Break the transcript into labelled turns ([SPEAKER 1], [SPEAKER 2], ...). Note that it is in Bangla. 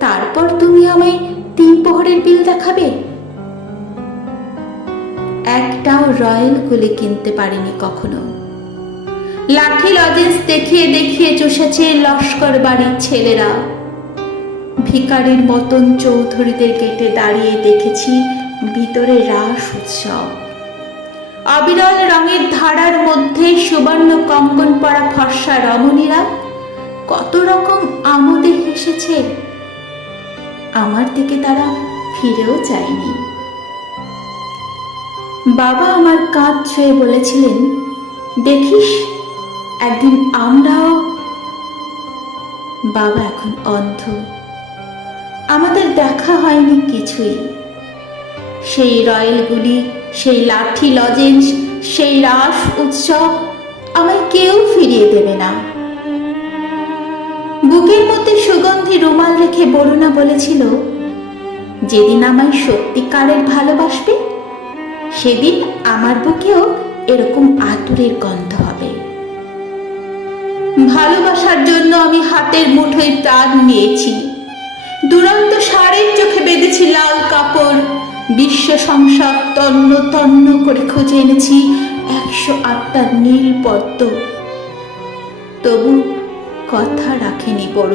[SPEAKER 1] তারপর তুমি আমায় তিন প্রহরের বিল দেখাবে? একটাও রয়্যাল গুলি কিনতে পারিনি কখনো। লাঠি লজেন্স দেখিয়ে দেখিয়ে চষেছে লস্কর বাড়ির ছেলেরা। ভিকারির মতন চৌধুরীদের গেটে দাঁড়িয়ে দেখেছি ভিতরে রাস উৎসব। অবিরল রঙের ধারার মধ্যে সুবর্ণ কঙ্কন পরা ফর্সা রমণীরা কত রকম আমোদে হেসেছে। আমার দিকে তারা ফিরেও চায়নি। বাবা আমার কাঁধ ছুঁয়ে বলেছিলেন, দেখিস, একদিন আমরাও বাবা এখন অন্ধ। আমাদের দেখা হয়নি কিছুই। সেই রয়েলগুলি, সেই লাঠি লজেন্স সেই রাস উৎসব আমায় কেউ ফিরিয়ে দেবে না। সুগন্ধি রুমাল রেখে বরুণা বলেছিল, যেদিন আমায় সত্যিকারের ভালোবাসবে, সেদিন আমার বুকেও এরকম আতুরের গন্ধ হবে। ভালোবাসার জন্য আমি হাতের মুঠোয় প্রাণ নিয়েছি। দুরন্ত সারের চোখে বেঁধেছি লাল কাপড়। বিশ্ব সংসার তন্ন তন্ন করে খুঁজে এনেছি একশো আটটা নীল পদ্ম। তবু কথা রাখেনি বড়